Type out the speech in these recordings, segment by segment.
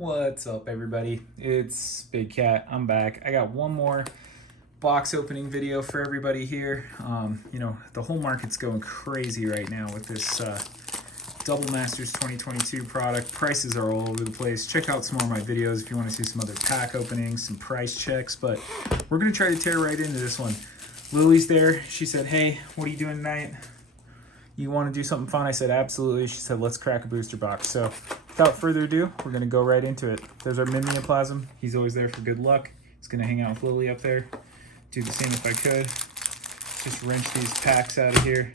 What's up, everybody? It's Big Cat. I'm back. I got one more box opening video for everybody here. The whole market's going crazy right now with this Double Masters 2022 product. Prices are all over the place. Check out some more of my videos if you want to see some other pack openings, some price checks, but we're going to try to tear right into this one. Lily's there. She said, "Hey, what are you doing tonight? You want to do something fun?" I said, "Absolutely." She said, "Let's crack a booster box." So without further ado, we're going to go right into it. There's our Mimeoplasm. He's always there for good luck. He's going to hang out with Lily up there. Do the same if I could. Just wrench these packs out of here.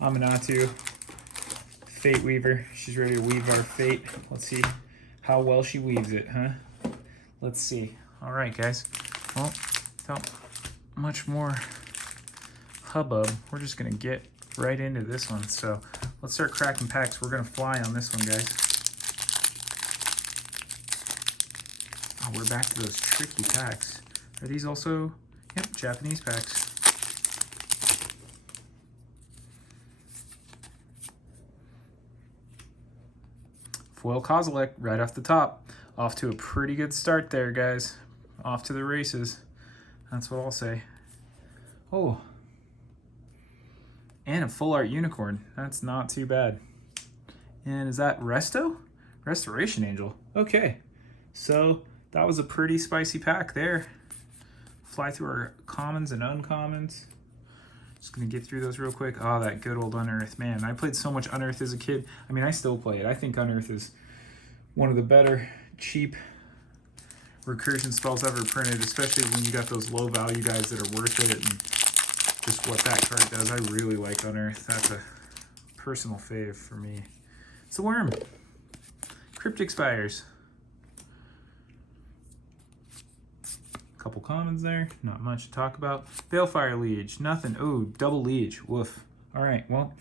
Aminatu, Fate Weaver. She's ready to weave our fate. Let's see how well she weaves it, huh? Let's see. All right, guys. Well, without much more hubbub, we're just going to get right into this one. So let's start cracking packs. We're going to fly on this one, guys. Oh, we're back to those tricky packs. Are these also, yep, Japanese packs. Foil Kozilek right off the top. Off to a pretty good start there, guys. Off to the races. That's what I'll say. Oh, and a full art unicorn. That's not too bad. And is that Resto? Restoration Angel. Okay. So that was a pretty spicy pack there. Fly through our commons and uncommons. Just gonna get through those real quick. Oh, that good old Unearth. Man, I played so much Unearth as a kid. I mean, I still play it. I think Unearth is one of the better cheap recursion spells ever printed, especially when you got those low value guys that are worth it and just what that card does. I really like Unearth. That's a personal fave for me. It's a worm. Cryptic Spires. Couple commons there. Not much to talk about. Balefire Liege. Nothing. Oh, double Liege. Woof. All right. Well,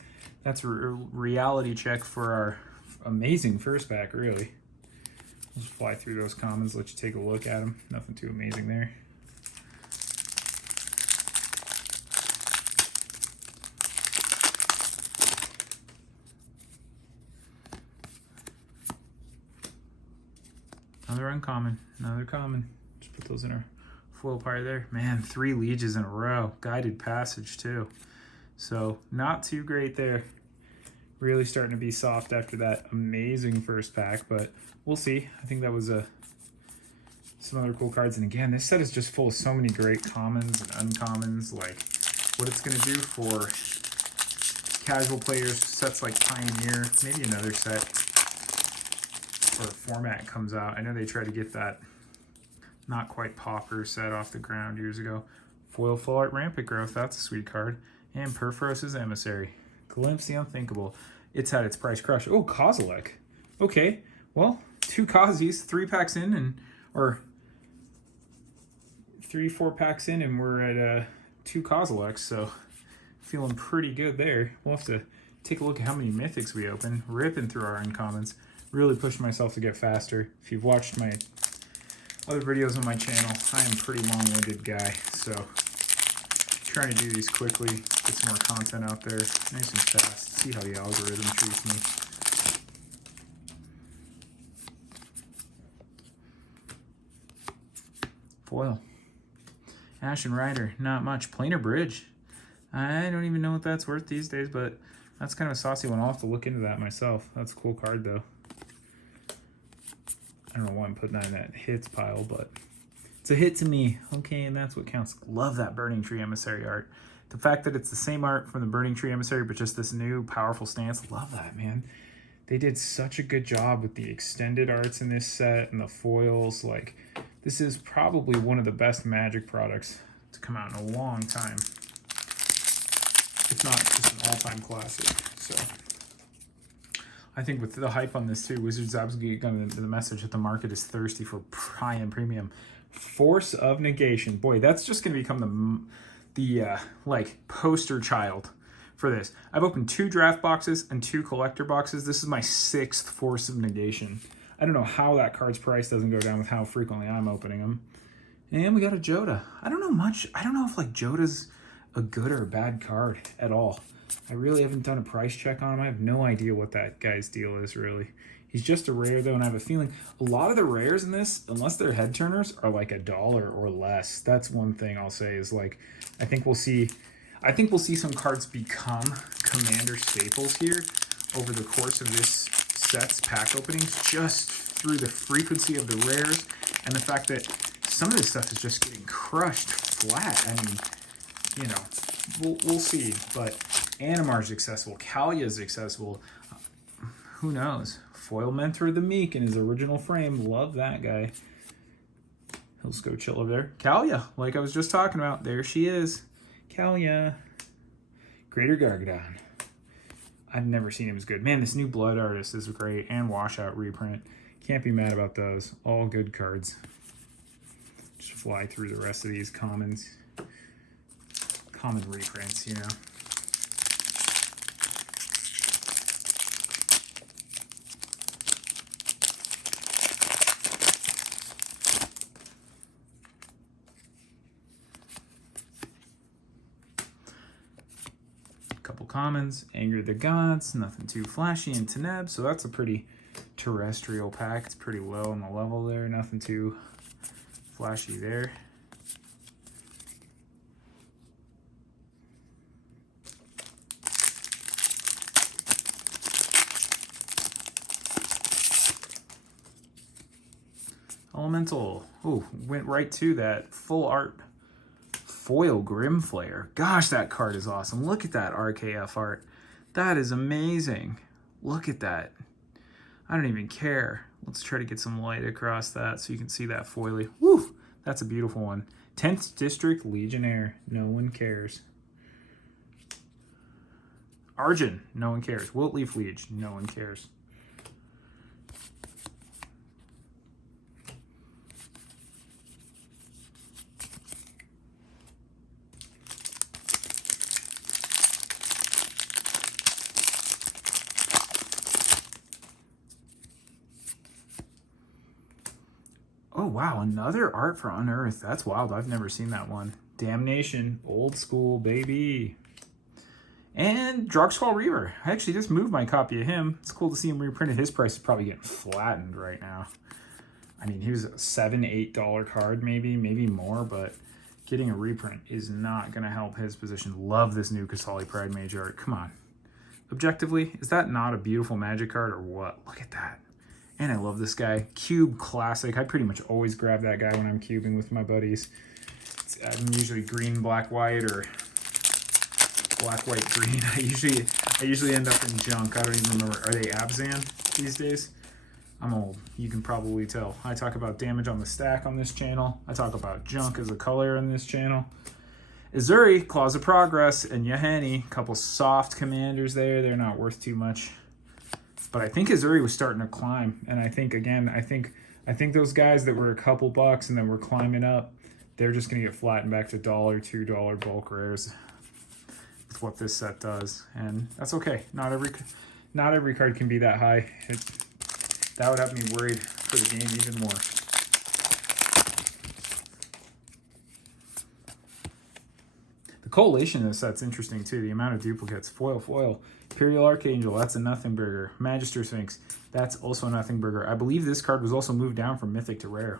that's a reality check for our amazing first pack, really. We'll just fly through those commons, let you take a look at them. Nothing too amazing there. Another uncommon, another common. Just put those in our foil pile there. Man, 3 Lieges in a row. Guided Passage too. So not too great there. Really starting to be soft after that amazing first pack, but we'll see. I think that was some other cool cards. And again, this set is just full of so many great commons and uncommons. Like what it's gonna do for casual players, sets like Pioneer, maybe another set or format comes out. I know they tried to get that not quite Pauper set off the ground years ago. Foil Full Art Rampant Growth, that's a sweet card. And Perforos's Emissary. Glimpse the Unthinkable. It's had its price crush. Oh, Kozilek. Okay, well, 2 Kazies, 3 packs in, or 3-4 packs in, and we're at 2 Kozileks, so feeling pretty good there. We'll have to take a look at how many mythics we open. Ripping through our uncommons. Really pushing myself to get faster. If you've watched my other videos on my channel, I am a pretty long-winded guy, so trying to do these quickly, get some more content out there, nice and fast, see how the algorithm treats me. Foil. Ashen Rider, not much. Planar Bridge. I don't even know what that's worth these days, but that's kind of a saucy one. I'll have to look into that myself. That's a cool card, though. I don't know why I'm putting that in that hits pile, but it's a hit to me. Okay, and that's what counts. Love that Burning Tree Emissary art. The fact that it's the same art from the Burning Tree Emissary, but just this new powerful stance. Love that, man. They did such a good job with the extended arts in this set and the foils. Like, this is probably one of the best Magic products to come out in a long time. If not just an all-time classic. So I think with the hype on this too, Wizards absolutely got the message that the market is thirsty for high-end premium. Force of Negation. Boy, that's just going to become the like poster child for this. I've opened 2 draft boxes and 2 collector boxes. This is my 6th Force of Negation. I don't know how that card's price doesn't go down with how frequently I'm opening them. And we got a Joda. I don't know much. I don't know if like Joda's a good or a bad card at all. I really haven't done a price check on him. I have no idea what that guy's deal is, really. He's just a rare though, and I have a feeling a lot of the rares in this, unless they're head turners, are like $1 or less. That's one thing I'll say is like, I think we'll see some cards become Commander staples here over the course of this set's pack openings, just through the frequency of the rares and the fact that some of this stuff is just getting crushed flat. I mean, you know, we'll see. But Animar's accessible, Kalia's accessible. Who knows? Foil Mentor the Meek in his original frame. Love that guy. He'll just go chill over there. Kalia, like I was just talking about. There she is. Kalia. Greater Gargadon. I've never seen him as good. Man, this new Blood Artist is great. And Washout reprint. Can't be mad about those. All good cards. Just fly through the rest of these commons. Common reprints, you know. Couple commons, Anger the Gods, nothing too flashy, and Teneb, so that's a pretty terrestrial pack. It's pretty low on the level there, nothing too flashy there. Elemental, oh, went right to that full art foil Grimflayer. Gosh, that card is awesome. Look at that RKF art. That is amazing. Look at that. I don't even care. Let's try to get some light across that so you can see that foily. Woo! That's a beautiful one. 10th District Legionnaire. No one cares. Arjun. No one cares. Wiltleaf Liege. No one cares. Oh, wow, another art for Unearth. That's wild. I've never seen that one. Damnation, old school, baby. And Drogskull Reaver. I actually just moved my copy of him. It's cool to see him reprinted. His price is probably getting flattened right now. I mean, he was a $7, $8 card, maybe more, but getting a reprint is not going to help his position. Love this new Kasali Pride Mage art. Come on. Objectively, is that not a beautiful Magic card or what? Look at that. And I love this guy. Cube Classic. I pretty much always grab that guy when I'm cubing with my buddies. I'm usually green, black, white, or black, white, green. I usually end up in junk. I don't even remember. Are they Abzan these days? I'm old. You can probably tell. I talk about damage on the stack on this channel. I talk about junk as a color on this channel. Azuri, Claws of Progress, and Yahanni. Couple soft commanders there. They're not worth too much. But I think Azuri was starting to climb, and I think those guys that were a couple bucks and then were climbing up, they're just going to get flattened back to $1, $2 bulk rares with what this set does, and that's okay. Not every card can be that high. That would have me worried for the game even more. The collation in this set's interesting too. The amount of duplicates. Foil. Imperial Archangel, that's a nothing burger. Magister Sphinx, that's also a nothing burger. I believe this card was also moved down from Mythic to Rare.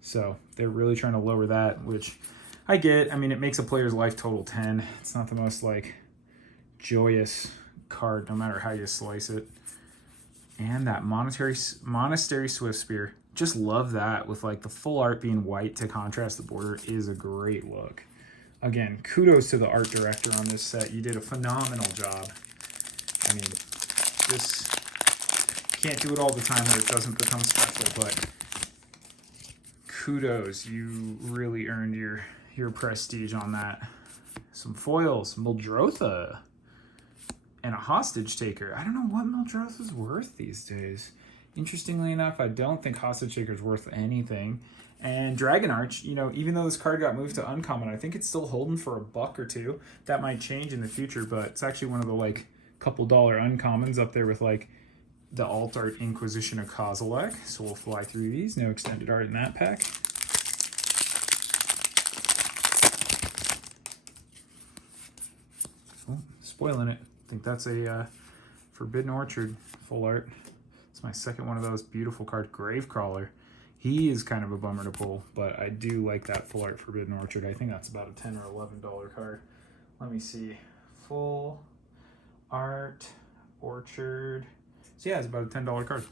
So they're really trying to lower that, which I get. I mean, it makes a player's life total 10. It's not the most like joyous card, no matter how you slice it. And that Monastery Swiftspear, just love that with like the full art being white to contrast the border is a great look. Again, kudos to the art director on this set. You did a phenomenal job. I mean, this can't do it all the time or it doesn't become special, but kudos. You really earned your prestige on that. Some foils, Muldrotha, and a Hostage Taker. I don't know what Muldrotha's worth these days. Interestingly enough, I don't think Hostage Taker's worth anything. And Dragon Arch, you know, even though this card got moved to uncommon, I think it's still holding for $1 or $2. That might change in the future, but it's actually one of the like couple dollar uncommons up there with like the alt art Inquisition of Kozilek. So we'll fly through these. No extended art in that pack. Oh, spoiling it. I think that's a Forbidden Orchard full art. It's my second one of those. Beautiful card. Gravecrawler. He is kind of a bummer to pull, but I do like that Full Art Forbidden Orchard. I think that's about a $10 or $11 card. Let me see. Full Art Orchard. So yeah, it's about a $10 card.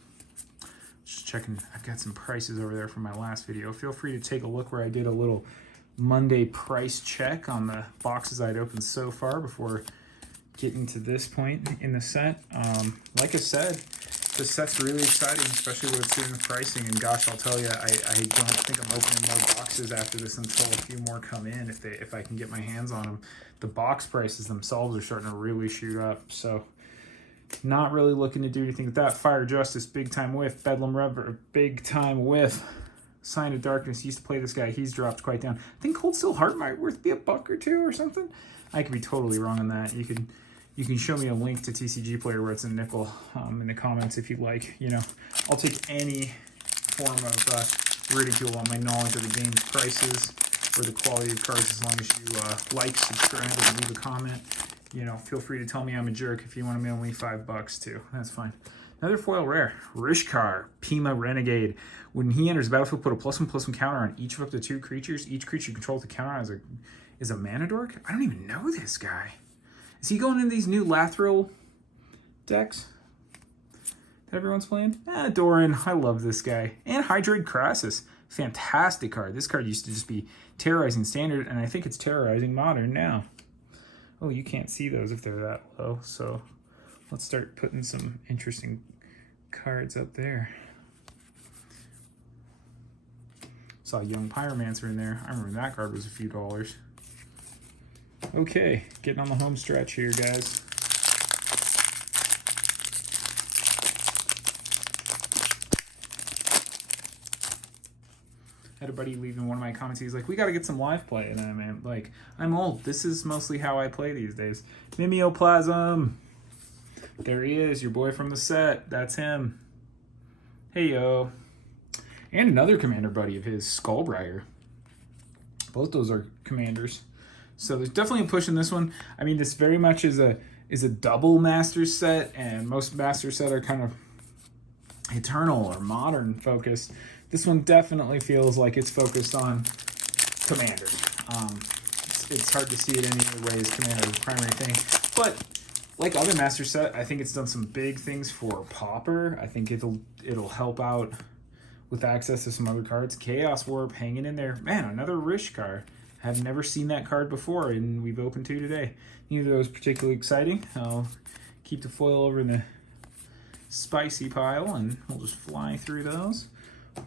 Just checking. I've got some prices over there from my last video. Feel free to take a look where I did a little Monday price check on the boxes I'd opened so far before getting to this point in the set. Like I said, the set's really exciting, especially with seeing the pricing. And gosh, I'll tell you, I don't think I'm opening more boxes after this until a few more come in, if I can get my hands on them. The box prices themselves are starting to really shoot up. So not really looking to do anything with that. Fire Justice, Big Time Whiff, Bedlam Rever, Big Time Whiff, Sign of Darkness. Used to play this guy. He's dropped quite down. I think Cold Steel Heart might worth be $1 or $2 or something. I could be totally wrong on that. You can show me a link to TCG Player where it's a nickel in the comments if you'd like. You know, I'll take any form of ridicule on my knowledge of the game's prices or the quality of cards, as long as you like, subscribe, and leave a comment. You know, feel free to tell me I'm a jerk if you want to mail me $5 too. That's fine. Another foil rare, Rishkar, Pima Renegade. When he enters the battlefield, put a +1/+1 counter on each of up to 2 creatures. Each creature you control the counter is a mana dork. I don't even know this guy. Is he going into these new Lathril decks that everyone's playing? Doran, I love this guy. And Hydrate Crassus, fantastic card. This card used to just be terrorizing Standard, and I think it's terrorizing Modern now. Oh, you can't see those if they're that low, so let's start putting some interesting cards up there. Saw Young Pyromancer in there. I remember that card was a few dollars. Okay, getting on the home stretch here, guys. Had a buddy leaving one of my comments. He's like, we got to get some live play. And I'm like, I'm old. This is mostly how I play these days. Mimeoplasm. There he is, your boy from the set. That's him. Hey, yo. And another commander buddy of his, Skullbriar. Both those are commanders. So there's definitely a push in this one. I mean, this very much is a double master set, and most master set are kind of eternal or modern focused. This one definitely feels like it's focused on commander. It's hard to see it any other way as commander is the primary thing. But like other master set, I think it's done some big things for Pauper. I think it'll help out with access to some other cards. Chaos Warp hanging in there. Man, another Rish card. I've never seen that card before, and we've opened 2 today. Neither of those particularly exciting. I'll keep the foil over in the spicy pile, and we'll just fly through those.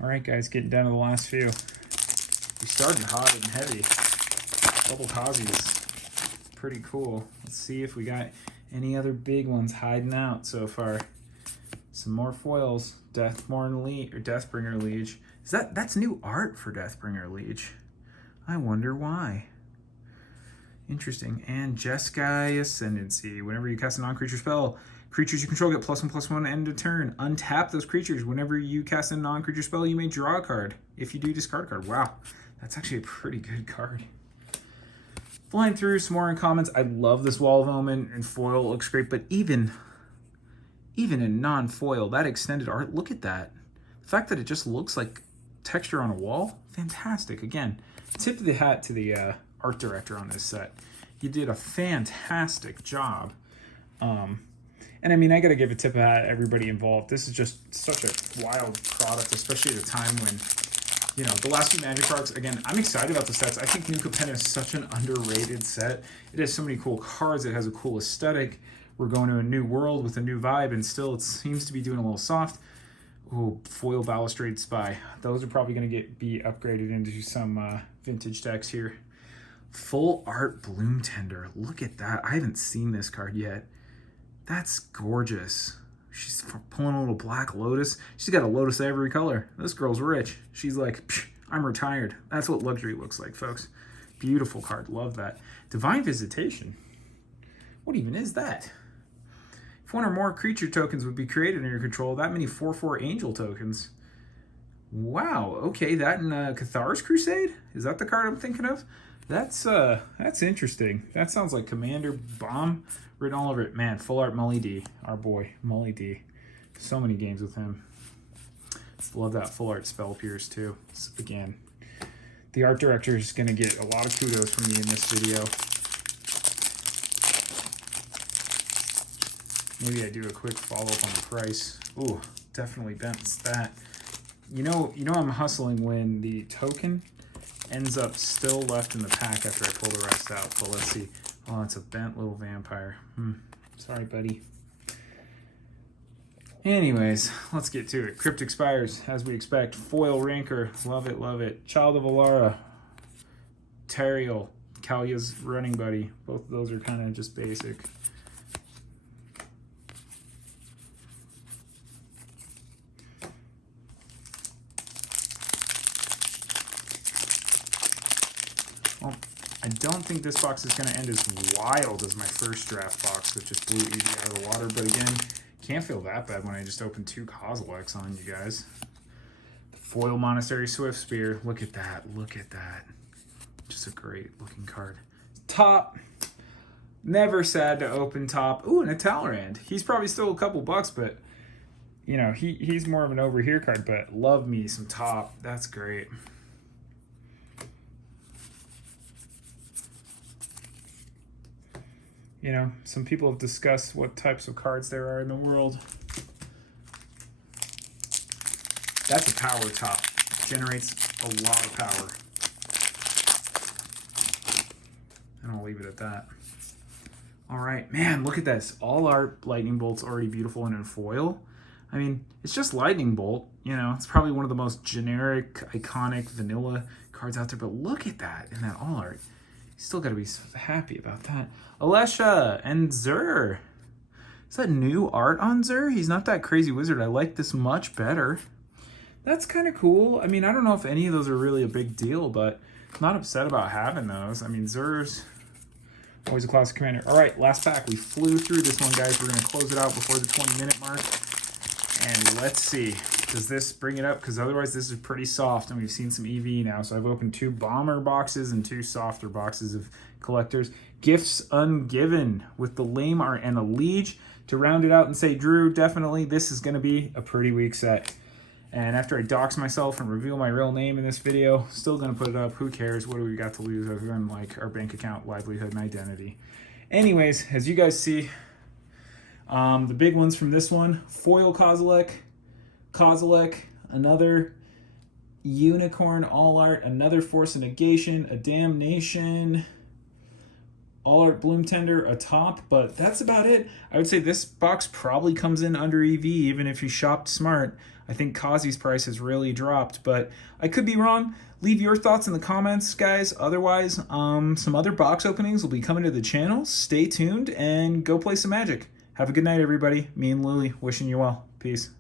All right, guys, getting down to the last few. We started hot and heavy. Double Kazi's pretty cool. Let's see if we got any other big ones hiding out so far. Some more foils. Deathbringer Liege. That's new art for Deathbringer Liege. I wonder why. Interesting. And Jeskai Ascendancy. Whenever you cast a non-creature spell, creatures you control get +1/+1 end of turn. Untap those creatures. Whenever you cast a non-creature spell, you may draw a card. If you do, discard a card. Wow. That's actually a pretty good card. Flying through some more in comments. I love this Wall of Omen, and foil looks great, but even in non-foil, that extended art, look at that. The fact that it just looks like texture on a wall, fantastic. Again, tip of the hat to the art director on this set. You did a fantastic job. And I mean, I gotta give a tip of the hat to everybody involved. This is just such a wild product, especially at a time when, you know, the last few Magic products, again, I'm excited about the sets. I think New Capenna is such an underrated set. It has so many cool cards. It has a cool aesthetic. We're going to a new world with a new vibe, and still it seems to be doing a little soft. Oh, Foil Balustrade Spy. Those are probably going to be upgraded into some vintage decks here. Full Art Bloom Tender. Look at that. I haven't seen this card yet. That's gorgeous. She's pulling a little Black Lotus. She's got a lotus every color. This girl's rich. She's like, I'm retired. That's what luxury looks like, folks. Beautiful card. Love that. Divine Visitation. What even is that? If one or more creature tokens would be created in your control, that many 4/4 angel tokens. Wow, okay, that in Cathar's Crusade? Is that the card I'm thinking of? That's interesting. That sounds like Commander Bomb written all over it. Man, Full Art Mully D, our boy, Mully D. So many games with him. Love that full art Spell Pierce too. Again, the art director is going to get a lot of kudos from me in this video. Maybe I do a quick follow-up on the price. Ooh, definitely bents that. You know I'm hustling when the token ends up still left in the pack after I pull the rest out. But let's see. Oh, it's a bent little vampire. Sorry, buddy. Anyways, let's get to it. Cryptic Spires, as we expect. Foil Ranker, love it, love it. Child of Alara, Teriel, Kalia's running buddy. Both of those are kind of just basic. Well, I don't think this box is going to end as wild as my first draft box, which just blew Eevee out of the water. But again, can't feel that bad when I just opened 2 Kozileks on you guys. The Foil Monastery Swiftspear. Look at that. Look at that. Just a great looking card. Top. Never sad to open top. Ooh, and a Talrand. He's probably still a couple bucks, but you know, he's more of an over here card, but love me some top. That's great. You know, some people have discussed what types of cards there are in the world. That's a power top. Generates a lot of power. And I'll leave it at that. All right, man, look at this. All art Lightning Bolt's already beautiful and in foil. I mean, it's just Lightning Bolt. You know, it's probably one of the most generic, iconic, vanilla cards out there. But look at that in that all art. Still got to be happy about that. Alesha and Zur. Is that new art on Zur? He's not that crazy wizard. I like this much better. That's kind of cool. I mean, I don't know if any of those are really a big deal, but I'm not upset about having those. I mean, Zur's always a classic commander. All right, last pack. We flew through this one, guys. We're going to close it out before the 20-minute mark. And let's see. Does this bring it up? Because otherwise this is pretty soft, and we've seen some EV now. So I've opened 2 bomber boxes and 2 softer boxes of collectors. Gifts Ungiven with the lame art and the liege to round it out and say, Drew, definitely this is going to be a pretty weak set. And after I dox myself and reveal my real name in this video, still going to put it up. Who cares? What do we got to lose other than like our bank account, livelihood, and identity? Anyways, as you guys see, the big ones from this one: Foil Kozilek, another Unicorn All Art, another Force of Negation, a Damnation, All Art Bloom Tender, a top, but that's about it. I would say this box probably comes in under EV, even if you shopped smart. I think Kazi's price has really dropped, but I could be wrong. Leave your thoughts in the comments, guys. Otherwise, some other box openings will be coming to the channel. Stay tuned and go play some Magic. Have a good night, everybody. Me and Lily wishing you well. Peace.